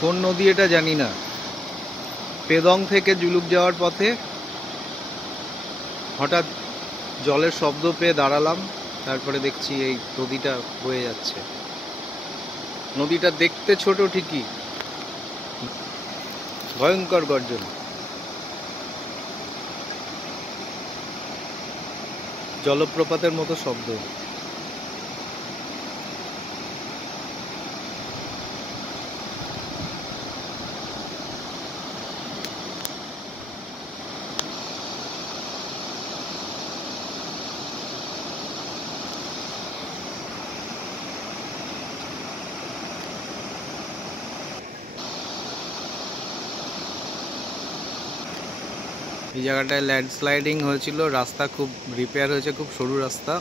কোন নদী এটা জানি না। পেদং থেকে জুলুক যাওয়ার পথে হঠাৎ জলের শব্দ পেয়ে দাঁড়ালাম, তারপরে দেখছি এই নদীটা বয়ে যাচ্ছে। নদীটা দেখতে ছোট ঠিকই, ভয়ঙ্কর গর্জন, জলপ্রপাতের মতো শব্দ। এই জায়গাটায় ল্যান্ডস্লাইডিং হয়েছিল, রাস্তা খুব রিপেয়ার হয়েছে, খুব সরু রাস্তা।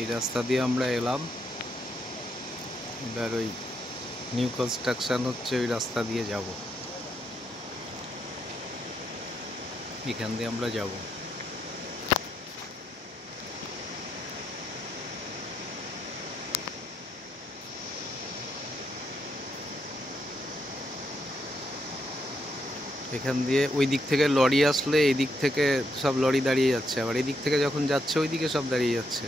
এই রাস্তা দিয়ে আমরা এলাম, এবার ওই নিউ কনস্ট্রাকশন হচ্ছে, ওই রাস্তা দিয়ে যাব, এখান দিয়ে আমরা যাব। এখান দিয়ে ওই দিক থেকে লরি আসলে এই দিক থেকে সব লরি দাঁড়িয়ে যাচ্ছে, আবার এই দিক থেকে যখন যাচ্ছে ওই দিকে সব দাঁড়িয়ে যাচ্ছে।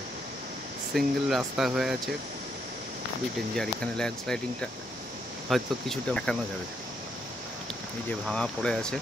সিঙ্গেল রাস্তা হয়ে আছে, খুবই ডেঞ্জার। এখানে ল্যান্ডস্লাইডিংটা হয়তো কিছুটা দেখানো যাবে। এই যে ভাঙা পড়ে আছে।